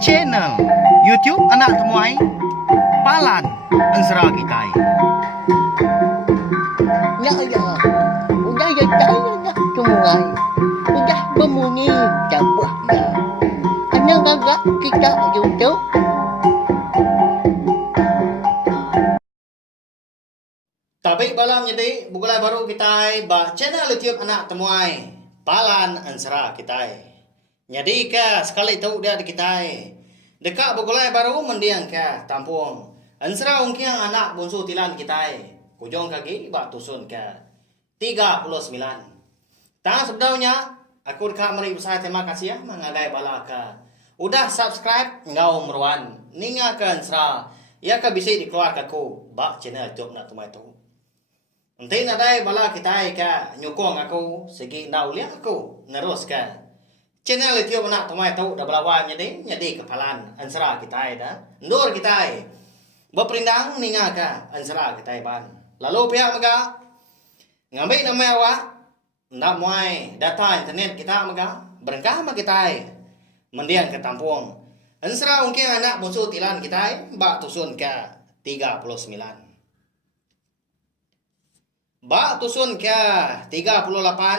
Channel YouTube Anak Temuai Palan Ansara Kitai. Ya ya, udah ya saya dah semulai. Udah berbunyi cabut dah. Hanya gagak kita YouTube. Tapi balam jadi bukulai baru kita ba channel YouTube Anak Temuai Palan Ansara Kitai. Jadi ka sekali tahu dia di kita. Dekat bukulai baru mendiang ka tampung. Ansara ungkiang anak bungsu tilan kita. Kujong kaki ba tusun ka 39. Tang sebelumnya aku dekat mari besar terima kasih ya mengadai bala ka. Udah subscribe ngau meruan. Ninga ka Ansara. Ya ka bisa dikeluar aku ba channel YouTube Anak Temuai tu. Nanti nadai bala kita ka nyukong aku segi naulia aku nerus ka. Channel YouTube Anak Temuai tu dah belawan jadi kepalan Ansara kita dah. Ndur kita. Berperindang ninga ka Ansara kita ban. Lalu pihak maga ngambil nama awak ndak muai data internet kita maga berengkah ma kita. Mendiang ke tampung. Ansara ungking anak bungsu tilan kita ba tusun ka 39. Ba tusun ke 38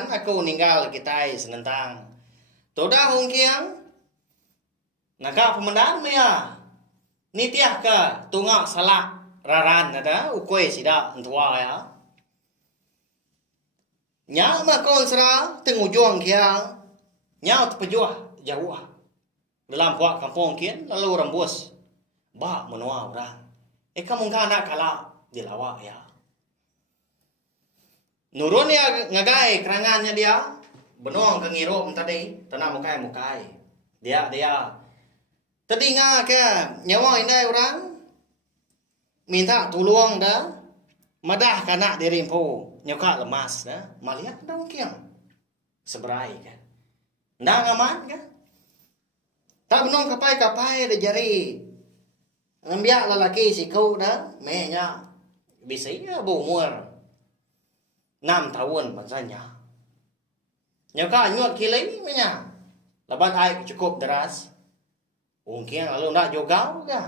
aku ninggal kita senentang. Toda hongkiang naga pemendan mea. Nitiah ke tungak salak raran ada ukoi sida entua ya. Nya ma konsra tengujuang kiang. Nya tepejuah jauh. Dalam puak kampung kian lalu rembus. Ba menua orang. Kamu nak kala dilawa ya. Nurun ya ngagai kerangannya dia benong ke ngirum tadi tanah mukai dia tadi ke nyawa ini orang minta tolong dah madah kanak diri empu nyoka lemas dah maliak dong kiam seberai kan ndak aman kan tak benong kapai ada jari ngambiak lalaki si kau dah mehnya bisa ya umur 6 tahun maksudnya. Nyoka nyut kilai punya. Lebat air cukup deras. Mungkin lalu nak jogau ke.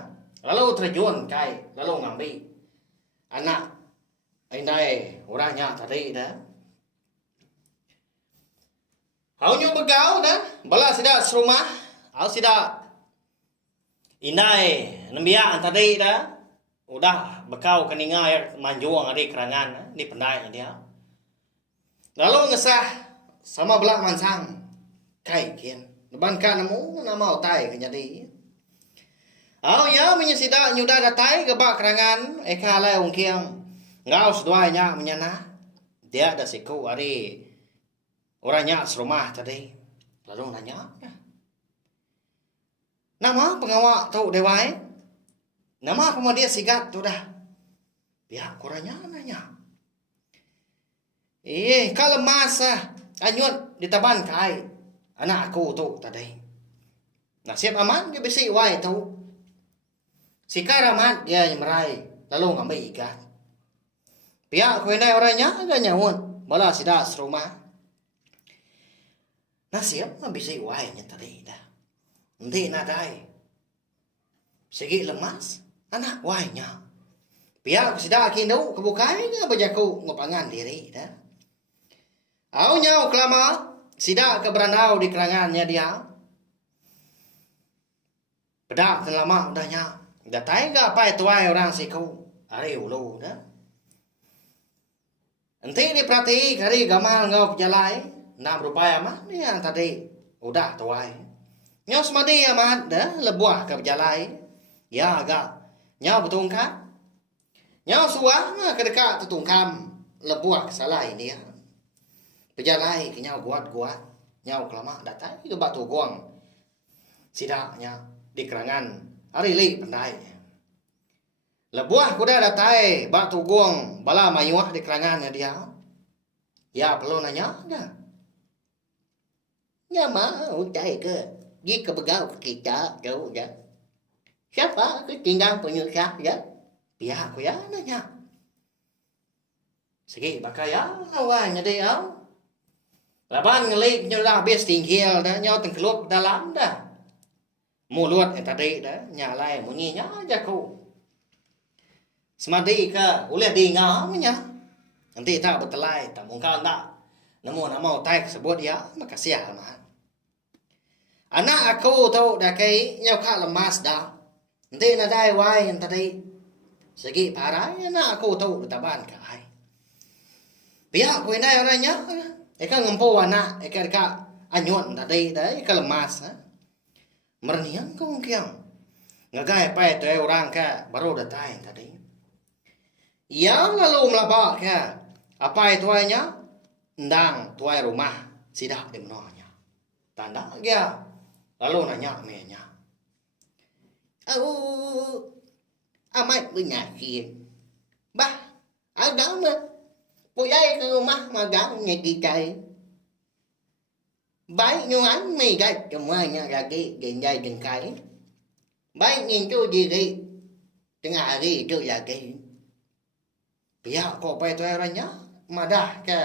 Lalu terjun kai, lalu ngambil. Anak ini orangnya tadi dah. Hau nyu begau dah. Bala sida serumah, hau sida indai nembia tadi dah. Udah bekau keninga manjuang ada kerangan di pendai dia. Lalu ngesah sama belak mansang kai kian leban ka namu nama otai kenyadi au ya menyesida nyuda datai gebak kerangan eka lai ungkiang ngau seduanya menyana dia ada siku ari orangnya serumah tadi lalu nanya nama pengawak tau dewai nama pemudia sigat tu dah pihak orangnya nanya kalau masa anyut di taban kai anak aku tu tadi. Nasib aman dia besi wai tu. Sikar aman dia merai lalu ngambil ikan. Pihak aku ini orangnya agak nyawun bola sidak serumah. Nasib besi wai nya tadi dah. Nanti nadai. Segi lemas anak wai nya. Pihak sidak kindu kebukai dia berjaku ngopangan diri dah. Au nyau kelama sidak ke berandau di kerangannya dia. Pedak lama udahnya. Dah tai ga pai tuai orang siku. Ari ulu dah. Enti diperhati kari gamal ngau pejalai. Nak berupaya mah dia tadi. Udah tuai. Nyau semadi amat dah lebuah ke pejalai. Ya agak. Nyau betungkan. Nyau suah ke dekat tetungkam. Lebuah kesalai dia. Pejalai ke nyau guat nyau kelama datai ke batu guang sidaknya di kerangan hari li pendai lebuah kuda datai batu guang bala mayuah di kerangannya dia ya perlu nanya dah ya mah utai ke gi ke begau ke kita jauh ya siapa ke tinggal penyusah ya pihak aku ya nanya segi bakal ya awalnya dia Laban ngelik nyo dah habis tinggal dah nyo tengkeluk dalam dah. Mulut yang tadi dah nyalai munyinya aja ku. Semadi ka uleh di ngamnya. Nanti tak betelai tak mungkin tak. Namun mau tai sebut ya makasih mah. Anak aku tahu dah kai nyau ka lemas dah. Nanti na dai wai yang tadi. Segi parai anak aku tahu taban kai. Pihak ku ini orangnya. Eka ngempo anak eka anyun tadi dah eka lemas. Merniang kong kiang. Ngagai pai tu orang ka baru datang tadi. Yang lalu melabak ka. Apa itu tuanya? Ndang tuai rumah sidak di menanya. Tanda dia. Lalu nanya menya. Amat penyakit. Bah, agak mah. Puyai ke rumah magang nyekicai. Baik nhuan mày gạch semuanya lagi gendai jengkai. Baik itu diri tengah hari itu lagi. Pihak kau pai tu orangnya madah ke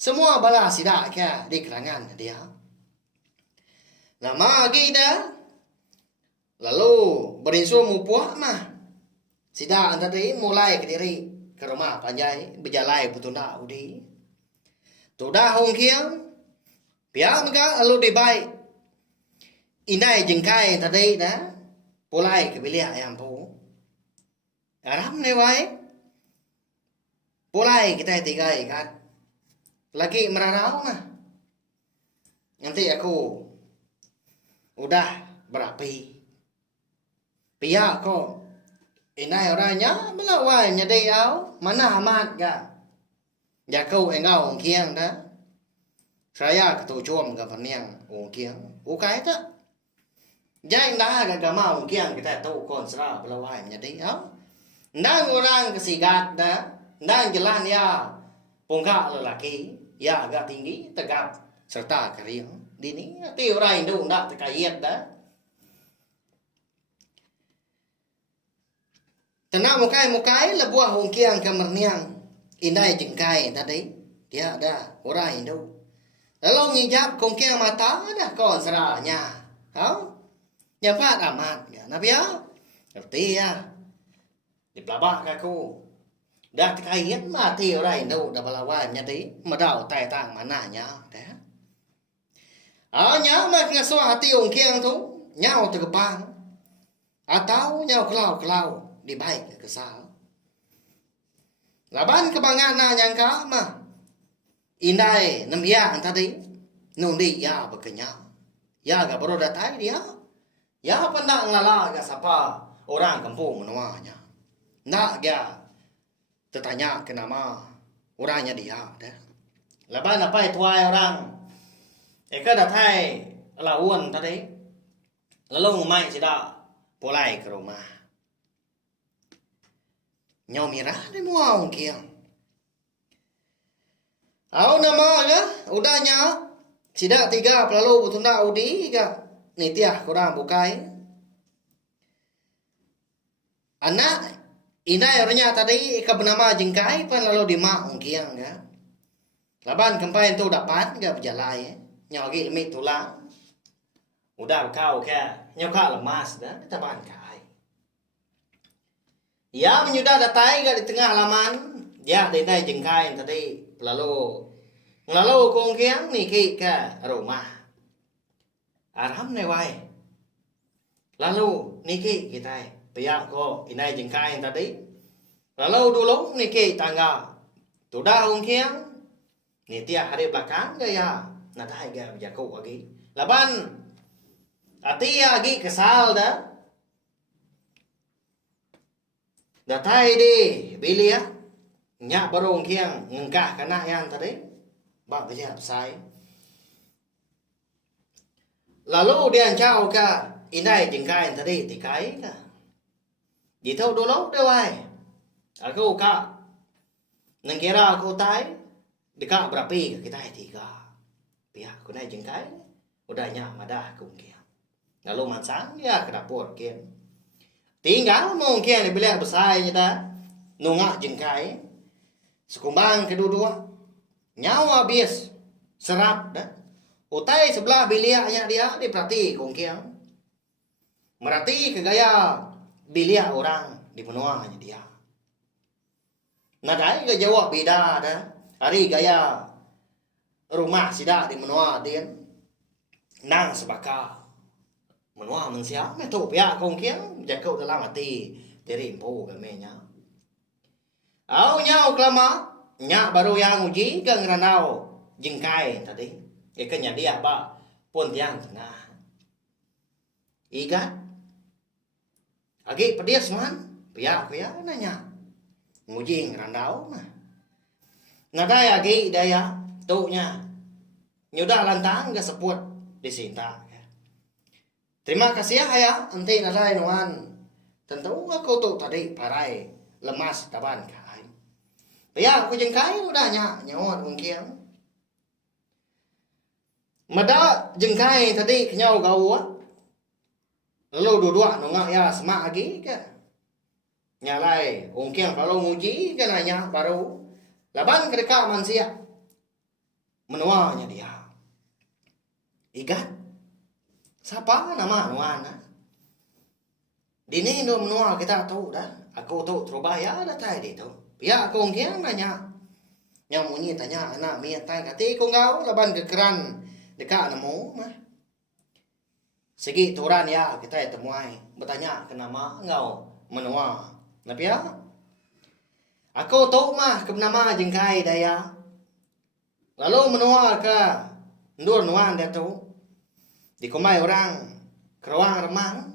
semua bala sidak ke di kerangan dia. Lama lagi dah. Lalu berinsur mupuak mah. Sidak tadi mulai ke diri ke rumah panjai berjalai putuna udi. Tudah hong kiang. Pihak mereka lalu dibaik. Indai jengkai tadi dah. Pulai ke bilik ayam pu. Aram ni wai. Pulai kita tiga ikat. Lagi merarau mah. Nanti aku udah berapi. Pihak kok. Indai orangnya melawan nyedai au. Mana amat ga. Ya kau engau kiang dah. Saya ketujuan ke peniang ungkiang. Ukai tak? Jangan dah agak mau ungkiang kita tahu konsra belawai menjadi. Ndang orang kesigat dah. Ndang jalan ya. Pungkak lelaki. Ya agak tinggi. Tegap. Serta kering. Dini. Ti orang Indo ndak terkait dah. Tenang mukai lebuah ungkiang ke merniang. Indai jengkai tadi. Dia ada orang Indo. Lalu ngijab kongkiang mata dah kon seranya. Nyapat amat. Nabi ya. Ngerti ya. Di pelabak aku. Dah terkait mati orang Indo. Dah balawai menjadi. Medau tai tang mananya. Nya mak ngasuh hati kongkiang tu. Nyau tergepang. Atau nyau kelau-kelau. Di baik kesal. Laban kebangan na nyangka mah. Indai nembiang tadi nundi ya berkenyang. Ya gak baru datang dia. Ya pandang ngala gak sapa orang kampung menuanya. Nak ya tertanya ke nama orangnya dia. Laban apa itu orang. Eka datai lawan tadi. Lalu ngumai sida pulai ke rumah. Nyau mirah di muang kiang. Au nama ya, udahnya. Sidak tiga pelalu butunda udi ga. Nitiah kurang bukai. Anak inai orangnya tadi ke bernama jengkai pan lalu di mak ungkiang ga. Laban kempai itu dapat ga berjalai. Nyogi lemit tulang. Udah kau ke nyoka lemas dah taban kai. Ya menyudah datai ga di tengah halaman. Ya dinai jengkai tadi lalu kongkiang ni ke rumah. Aram ne wai. Lalu niki kita pihak ko inai jengkai tadi. Lalu dulu niki tangga. Tudah kongkiang. Ni tiap hari belakang gaya. Natai gaya berjaku lagi. Laban. Ati lagi kesal dah. Datai di bili ya. Nyak baru kongkiang ngengkah kena yang tadi. Bak kerja sai. Lalu dia jauh ke inai jengkai tadi tikai ke. Di tahu dulu dia wai. Aku kak nengkira aku tai dekat berapi ke kita tiga. Pihak aku naik jengkai udah nyak madah kongkiang. Lalu mansang ya ke dapur kian. Tinggal mungkin di bilik besar kita nungak jengkai. Sekumbang kedua-dua. Nyawa habis. serap dah. Utai sebelah biliaknya dia diperhati kongkiang. Merhati ke gaya biliak orang di menuanya dia. Nadai ke jawab beda dah. Hari gaya rumah sidak di menua dia. Nang sebaka. Menua mensia metu pihak kongkiang jakau dalam hati diri impu gamenya. Au nyau kelama nya baru yang uji ke ngeranau jengkai tadi. Ikannya dia ba pun tiang tengah. Ikan agi pedias man pihak nanya. Nguji ngerandau mah. Ngadai agi daya tuknya. Nyudah lantang ke seput disinta. Terima kasih ya nanti nadai nuan. Tentu aku tuh tadi parai lemas taban kai. Pihak aku jengkai udahnya nyawat mungkin. Mada jengkai tadi kenyau gau. Lalu dua-dua nungak ya semak lagi ke. Nyalai ungkiang kalau nguji kan nanya baru laban kedeka manusia menuanya dia. Igat siapa nama nuana? Dini do menua kita tahu dah. Aku tahu terubaya dah tadi tu. Ya aku ungkiang nanya. Yang munyi tanya anak miat tanya kati kau ngau laban kekeran dekat nemu mah. Segi turan ya kita temuai bertanya kenapa ngau menua. Tapi ya, aku tahu mah ke nama jengkai daya. Lalu menua ke ndur nuan dia tu. Dikomai orang keruang remang.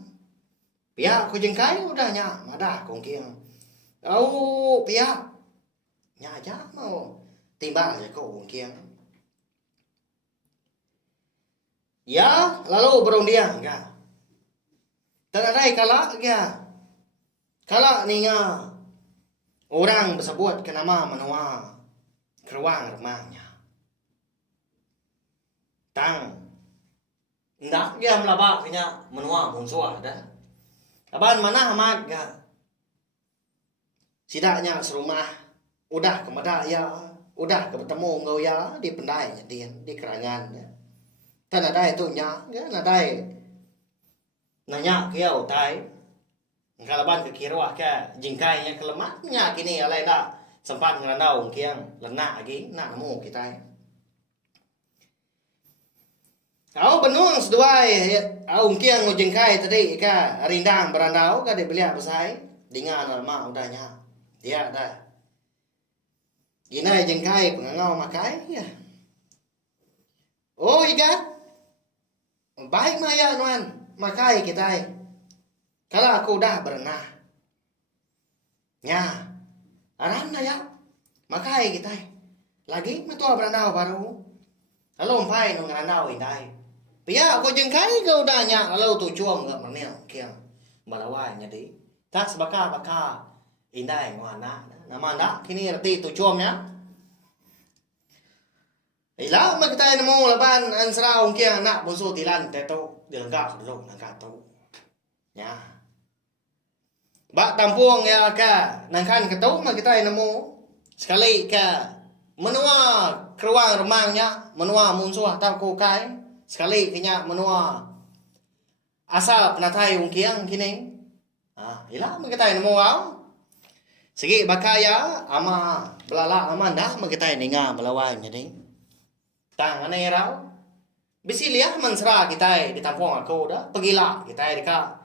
Pihak aku jengkai udahnya madah kongkiang. Kau pihak nya aja mau timbang aja kau kongkiang. Ya, lalu berundiang enggak. Tadai kalak ya. Kalak ninga orang bersebut ke nama menua keruang remangnya. Tang ndak dia melabak kenya menua munsua dah. Aban mana amat ga. Sidaknya serumah udah ke meda ya, udah ke bertemu ngau ya di pendai dia di kerangan ya. Tan ada itu nya, ya nadai. Nanya kia utai. Kalaban ke kirwah ke jingkainya kelematnya kini alai dah sempat ngerandau kiang lenak lagi nak nemu kita. Kau benuang seduai au kiang nu jingkai tadi ka rindang berandau ka dibeliak besai dengan lama udahnya. Dia dah. Gina jingkai pengangau makai ya. Oh ikan. Baik maya nuan makai kita. Kalau aku dah berenah. Nya. Aran na ya. Makai kita. Lagi metua berandau baru. Lalu umpai nung ngerandau indai. Pia aku jengkai kau danya. Lalu tu cuam gak menil. Kiang. Balawai nyadi. Tak sebaka-baka. Indai ngwana. Nama anda. Kini reti tu cuamnya. Ilau mak kita nemu laban ansra ungkiang anak bunsu tilan. Teto. Dilengkap dulu. Langkap tu. Ya. Bak tampung ya ka nangkan ketau mah kita nemu sekali ka menua keruang remangnya menua munsuah tau ko kai sekali kenya menua asal penatai ungkiang kini ila mah kita nemu au segi bakaya ama belala ama dah mah kita ninga belawan jadi tang ane rau bisi liah mansra kita di tampung aku dah pegila kita dekat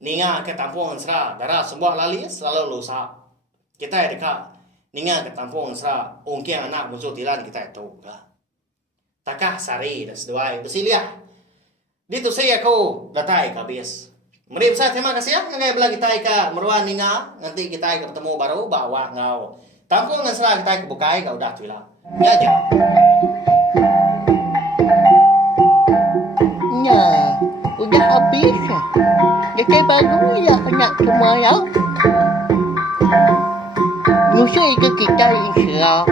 ninga ke tampung sera darah semua lalis lalu lusa kita dekat ninga ke tampung sera ungkiang anak musuh tilan kita itu ka takah sari dan seduai bersilia ditu saya aku datai kabis meri besar terima kasih ya ngai bela kita ka meruan ninga nanti kita ketemu baru bawa ngau tampung ngan sera kita kebukai ka udah tuila ya aja Nya, udah habis ya. Jadi baru ya anak semua ya. Nyusul ke kita insya